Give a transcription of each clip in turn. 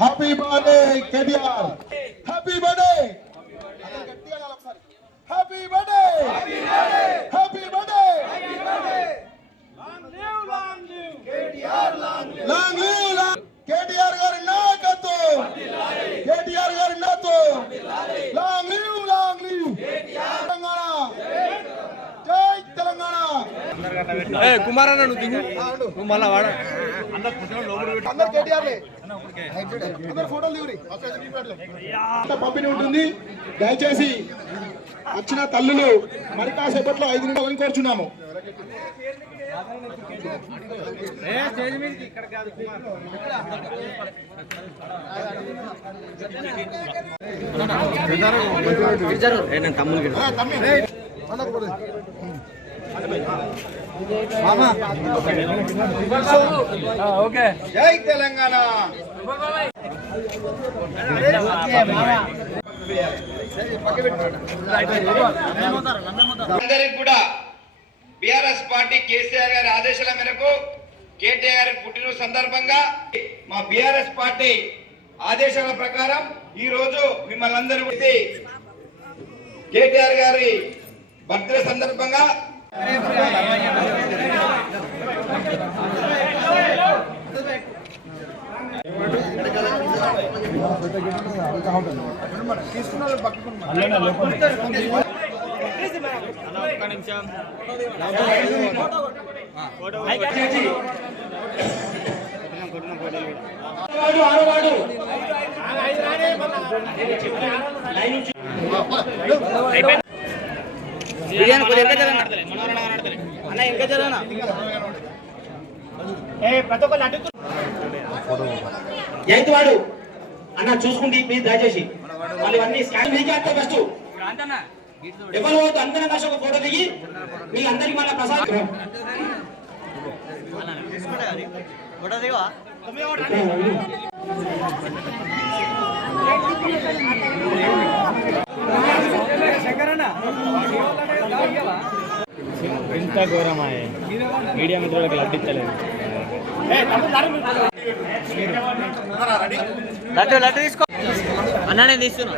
Happy birthday KTR, happy birthday, happy birthday, happy birthday, long live KTR గారి నాయకత్వం, కేటీఆర్ గారి నాయకత్వం, లాంగ్ లివ్ తెలంగాణ, జై తెలంగాణ. కుమారన్న నువ్వు దిగు, నువ్వు మళ్ళా వాడ అందరు కేటీఆర్లే పంపిణీ ఉంటుంది. దయచేసి వచ్చిన తల్లులు మరి కాసేపట్లో 5 నిమిషాలు కోరుచున్నాము. జై తెలంగాణ. అందరికి కూడా బీఆర్ఎస్ పార్టీ కేసీఆర్ గారి ఆదేశాల మేరకు కేటీఆర్ గారి పుట్టినరోజు సందర్భంగా మా బీఆర్ఎస్ పార్టీ ఆదేశాల ప్రకారం ఈ రోజు మిమ్మల్ని అందరూ కేటీఆర్ గారి బర్త్డే సందర్భంగా జైతువాడు అన్న చూసుకుంటే ప్లీజ్ దయచేసి మళ్ళీ అన్ని స్కాన్ మీకే అంతే ఫస్ట్ ఎవరు అందరం కలిసి ఒక ఫోటో దిగి మీ అందరికి మళ్ళీ ప్రసాదం ఇంత ఘోరమాయే మీడియా మిత్రులకు లడ్డిచ్చలేదు. లడ్డు తీసుకో అన్ననే తీస్తున్నా.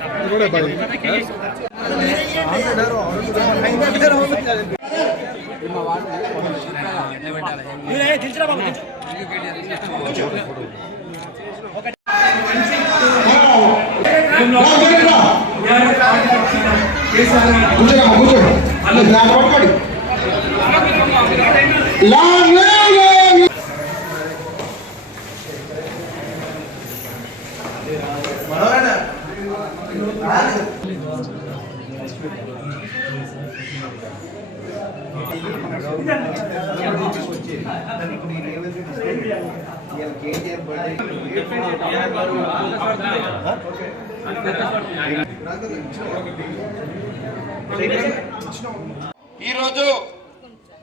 ఈరోజు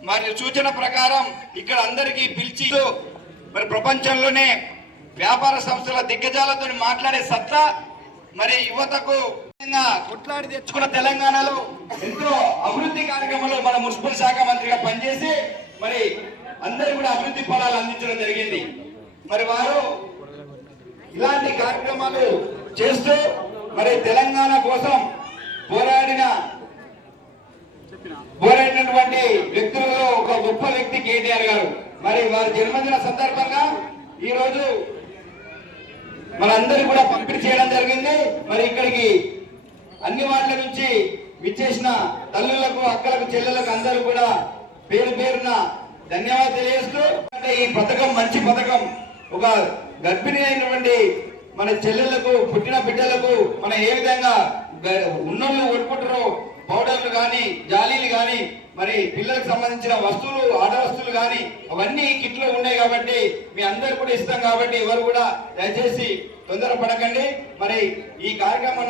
మరి సూచన ప్రకారం ఇక్కడ అందరికీ పిలిచి మరి ప్రపంచంలోనే వ్యాపార సంస్థల దిగ్గజాలతో మాట్లాడే సత్తా మరి యువతకు కొట్లాడి తెచ్చుకున్న తెలంగాణలో ఎంతో అభివృద్ధి కార్యక్రమంలో మన మున్సిపల్ శాఖ మంత్రిగా పనిచేసి మరి అందరూ కూడా అభివృద్ధి ఫలాలు అందించడం జరిగింది. మరి వారు ఇలాంటి కార్యక్రమాలు చేస్తూ మరి తెలంగాణ కోసం పోరాడినటువంటి వ్యక్తులలో ఒక గొప్ప వ్యక్తి కేటీఆర్ గారు. మరి వారి జన్మదిన సందర్భంగా ఈ రోజు మనందరూ కూడా పంపిణీ చేయడం జరిగింది. మరి ఇక్కడికి అన్ని వార్డుల నుంచి విచ్చేసిన తల్లులకు, అక్కలకు, చెల్లెలకు అందరూ కూడా పేరు పేరున ధన్యవాదాలు తెలియజేస్తూ, అంటే ఈ పథకం మంచి పథకం. ఒక గర్భిణీ అయినటువంటి మన చెల్లెళ్లకు, పుట్టిన బిడ్డలకు మనం ఏ విధంగా ఉన్నోళ్ళు కొట్టుకుంటారో పౌడర్లు కానీ, జాలీలు కానీ, మరి పిల్లలకు సంబంధించిన వస్తువులు, ఆట వస్తువులు కానీ అవన్నీ కిట్లో ఉన్నాయి కాబట్టి మీ అందరు కూడా ఇస్తాం కాబట్టి ఎవరు కూడా దయచేసి తొందరపడకండి. మరి ఈ కార్యక్రమం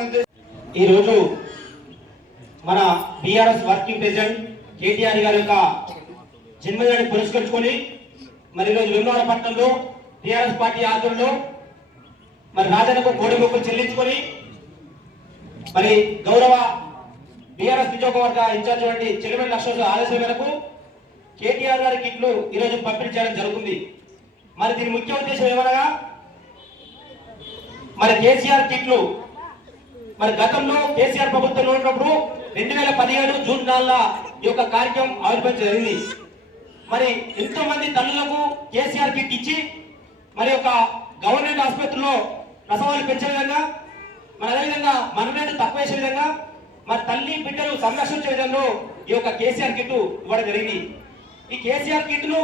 ఈ రోజు మన బీఆర్ఎస్ వర్కింగ్ ప్రెసిడెంట్ కేటీఆర్ గారి యొక్క జన్మదినాన్ని పురస్కరించుకొని మరి ఈరోజు వేములవాడ పట్టణంలో టీఆర్ఎస్ పార్టీ ఆధ్వర్యంలో మరి రాజన్నకు కోడి మొక్కులు చెల్లించుకొని మరి గౌరవ బీఆర్ఎస్ నియోజకవర్గ ఇన్ఛార్జ్ వంటి చెలిమెల్లి అశోక్ ఆదేశం మేరకు కేటీఆర్ గారి కిట్లు ఈరోజు పంపిణీ చేయడం జరుగుతుంది. మరి దీని ముఖ్య ఉద్దేశం ఏమనగా మరి కేసీఆర్ కిట్లు మరి గతంలో కేసీఆర్ ప్రభుత్వంలో ఉన్నప్పుడు 2017 జూన్ 4 ఈ యొక్క కార్యక్రమం ఆవిర్భవించడం జరిగింది. మరి ఎంతో మంది తల్లులకు కేసీఆర్ కిట్ ఇచ్చి మరి యొక్క గవర్నమెంట్ ఆసుపత్రిలో ప్రసవాలు పెంచే విధంగా మరి అదేవిధంగా మరణాన్ని తక్కువ చేసే విధంగా మరి తల్లి బిడ్డలు సంరక్షించే విధంలో ఈ యొక్క కేసీఆర్ కిట్ ఇవ్వడం జరిగింది. ఈ కేసీఆర్ కిట్ ను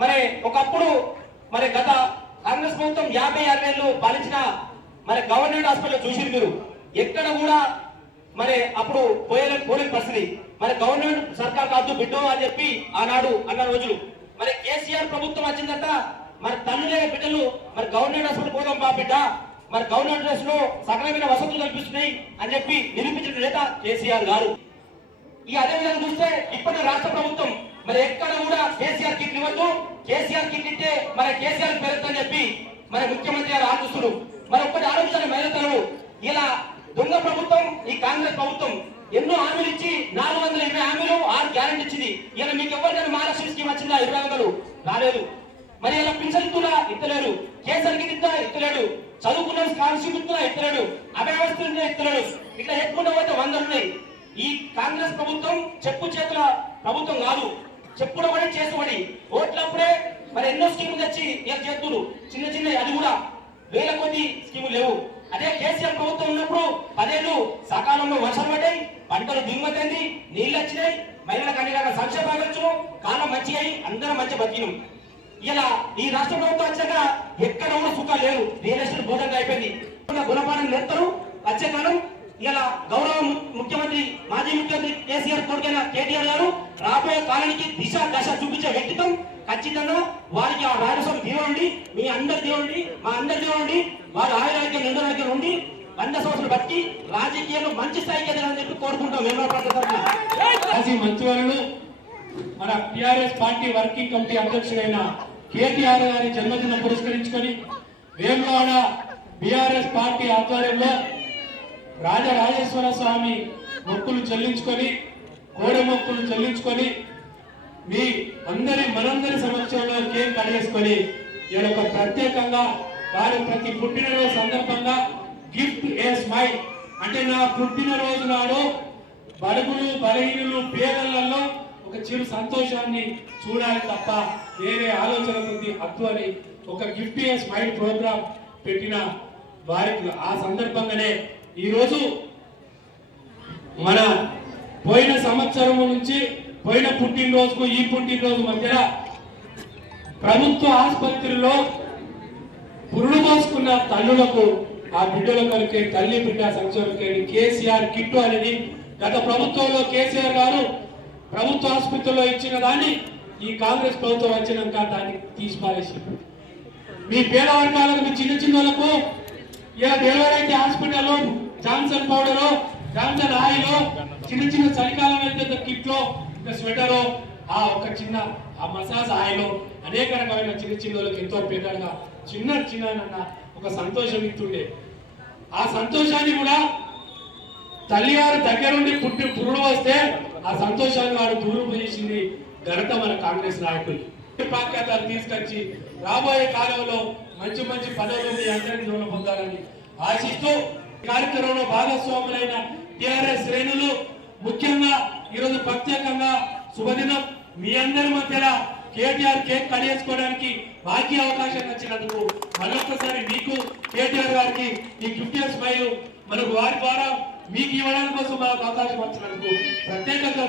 మరి ఒకప్పుడు మరి గత కాంగ్రెస్ ప్రభుత్వం 56 ఏళ్ళు పాలించిన మరి గవర్నమెంట్ హాస్పిటల్ చూసి మీరు ఎక్కడ కూడా మరి అప్పుడు పోలేని పరిస్థితి. మరి గవర్నమెంట్ సర్కార్ కాదు బిడ్డో అని చెప్పి ఆనాడు అన్న రోజులు. మరి కేసీఆర్ ప్రభుత్వం వచ్చిందట మరి తల్లులే బిడ్డలు మరి గవర్నమెంట్ హాస్పిటల్ పోదాం బా బిడ్డ, మరి గవర్నమెంట్ హాస్పిటల్ లో సకలమైన వసతులు కల్పిస్తున్నాయి అని చెప్పి నిరూపించిన నేత కేసీఆర్ గారు. ఈ అదే విధంగా చూస్తే ఇప్పటి రాష్ట్ర ప్రభుత్వం మరి ఎక్కడ కూడా కేసీఆర్ కిట్ ఇవ్వద్దు, కేసీఆర్ కిట్ ఇస్తే మరి కేసీఆర్ పెరుగుతుందని చెప్పి మరి ముఖ్యమంత్రి గారు ఆలోచిస్తున్నారు. మరి ఒక్కటి ఆలోచించాలి మహిళలు, ఇలా దొంగ ప్రభుత్వం ఈ కాంగ్రెస్ ప్రభుత్వం ఎన్నో హామీలు ఇచ్చి 420 హామీలు 6 గ్యారెంటీ ఇచ్చింది. ఇలా మీకు ఎవరికైనా మహాలక్ష్మి స్కీమ్ వచ్చిందా? 20 రాలేదు. మరి ఇలా పింఛన్ ఇస్తున్నా ఇస్తలేడు, కేసీఆర్ కిట్ ఇస్తలేడు, చదువుకున్న స్కాలర్షిప్ ఇస్తున్నా ఇస్తలేడు, అవ్యవస్థ ఇస్తలేడు. ఇట్లా ఎక్కువ పోతే 100 ఉన్నాయి. ఈ కాంగ్రెస్ ప్రభుత్వం చెప్పు చేతుల ప్రభుత్వం కాదు, చెప్పుడు పడి చేసుబడి ఓట్లప్పుడే మరి ఎన్నో స్కీములు తెచ్చి ఇలా చేస్తున్నారు. చిన్న చిన్న అది కూడా వేల కొద్ది స్కీములు లేవు. అదే కేసీఆర్ ప్రభుత్వం ఉన్నప్పుడు 10 ఏళ్ళు సకాలంలో వర్షాలు పడ్డాయి, పంటలు దిగుమతి, నీళ్లు వచ్చినాయి, మహిళలకు అన్ని రకాల సంక్షేమాలు వచ్చును, కాలం మంచి అయి అందరం మంచి బతికినం. ఇలా ఈ రాష్ట్ర ప్రభుత్వం వచ్చాక ఎక్కడ కూడా సుఖాలు లేవు, రియల్ ఎస్టేట్ భూతంగా అయిపోయింది. గుణపాఠం నేర్తారు వచ్చే కాలం. ఇలా గౌరవ ముఖ్యమంత్రి మాజీ ముఖ్యమంత్రి కేసీఆర్ కొడుకైన కేటీఆర్ గారు రాబోయే కాలానికి దిశ దశ చూపించే వ్యక్తిత్వం. ఖచ్చితంగా వారికి ఆ రాజస్వామి దేవుండి, మీ అందరి దేవుండి, మా అందరి దేవుండి, వారు ఆయురాగ్యం నిందరాగ్యం ఉండి 100 సంవత్సరాలు బట్టి రాజకీయాల్లో మంచి స్థాయికి ఎదగాలని చెప్పి కోరుకుంటాం. మాజీ మంత్రివర్యులు మన టిఆర్ఎస్ పార్టీ వర్కింగ్ కమిటీ అధ్యక్షుడైన కేటీఆర్ గారి జన్మదినం పురస్కరించుకొని వేములవాడ బిఆర్ఎస్ పార్టీ ఆధ్వర్యంలో రాజరాజేశ్వర స్వామి మొక్కులు చెల్లించుకొని కోడె మొక్కులు చెల్లించుకొని మీ మనందరి సమక్షంలో కేక్ కట్ చేసుకొని ఈ యొక్క ప్రత్యేకంగా వారి ప్రతి పుట్టినరోజు సందర్భంగా గిఫ్ట్ ఏ స్మైల్ అంటే నా పుట్టినరోజు నాడు బడుగులు బలహీనులు పేదలలో ఒక చిరు సంతోషాన్ని చూడాలి తప్ప వేరే ఆలోచన కొద్ది హక్కు అని ఒక గిఫ్ట్ ఏ స్మైల్ ప్రోగ్రాం పెట్టిన వారికి ఆ సందర్భంగానే ఈరోజు మన పోయిన సంవత్సరం నుంచి పోయిన పుట్టినరోజుకు ఈ పుట్టినరోజు మధ్యన ప్రభుత్వ ఆసుపత్రిలో పురుడు మోసుకున్న తల్లులకు ఆ బిడ్డల కొరకే తల్లి బిడ్డ సంక్షేమకే కేసీఆర్ కిట్టు అనేది గత ప్రభుత్వంలో కేసీఆర్ గారు ప్రభుత్వ ఆసుపత్రిలో ఇచ్చిన దాన్ని ఈ కాంగ్రెస్ ప్రభుత్వం వచ్చినాక దాన్ని తీసిపారేసి మీ పేద వర్గాలకు మీ చిన్న చిన్నలకు ఇలా డెలివరీ హాస్పిటల్లో జాన్సన్ పౌడరు జాన్సన్ ఆయిల్ చిన్న చిన్న చలికాలం అయితే కిట్లో స్వెటరు ఆ ఒక చిన్న ఆ మసాజ్ ఆయిల్ అనేక రకమైన చిన్న చిన్నలకు ఎంతో పేదలుగా చిన్న ఒక సంతోషం ఇస్తుండే. ఆ సంతోషాన్ని కూడా తల్లిగారు దగ్గరుండి పురుడు వస్తే ఆ సంతోషాన్ని వాడు దూరం చేసింది ఘనత మన కాంగ్రెస్ నాయకులు. పాఖ్యాతాలు తీసుకొచ్చి రాబోయే కాలంలో మంచి మంచి పదవులు మీ అందరినీ దూరం పొందాలని ఆశిస్తూ కార్యక్రమంలో భాగస్వాములైన టిఆర్ఎస్ శ్రేణులు ముఖ్యంగా ఈరోజు ప్రత్యేకంగా శుభదినం మీ అందరి మధ్యలో కేటీఆర్ కేక్ కట్ చేసుకోవడానికి బాకీ అవకాశం వచ్చినందుకు మరొకసారి మీకు కేటీఆర్ గారికి ఈ గిఫ్ట్ స్మైల్ మనకు వారి ద్వారా మీకు ఇవ్వడానికి కోసం మాకు అవకాశం వచ్చినందుకు ప్రత్యేకంగా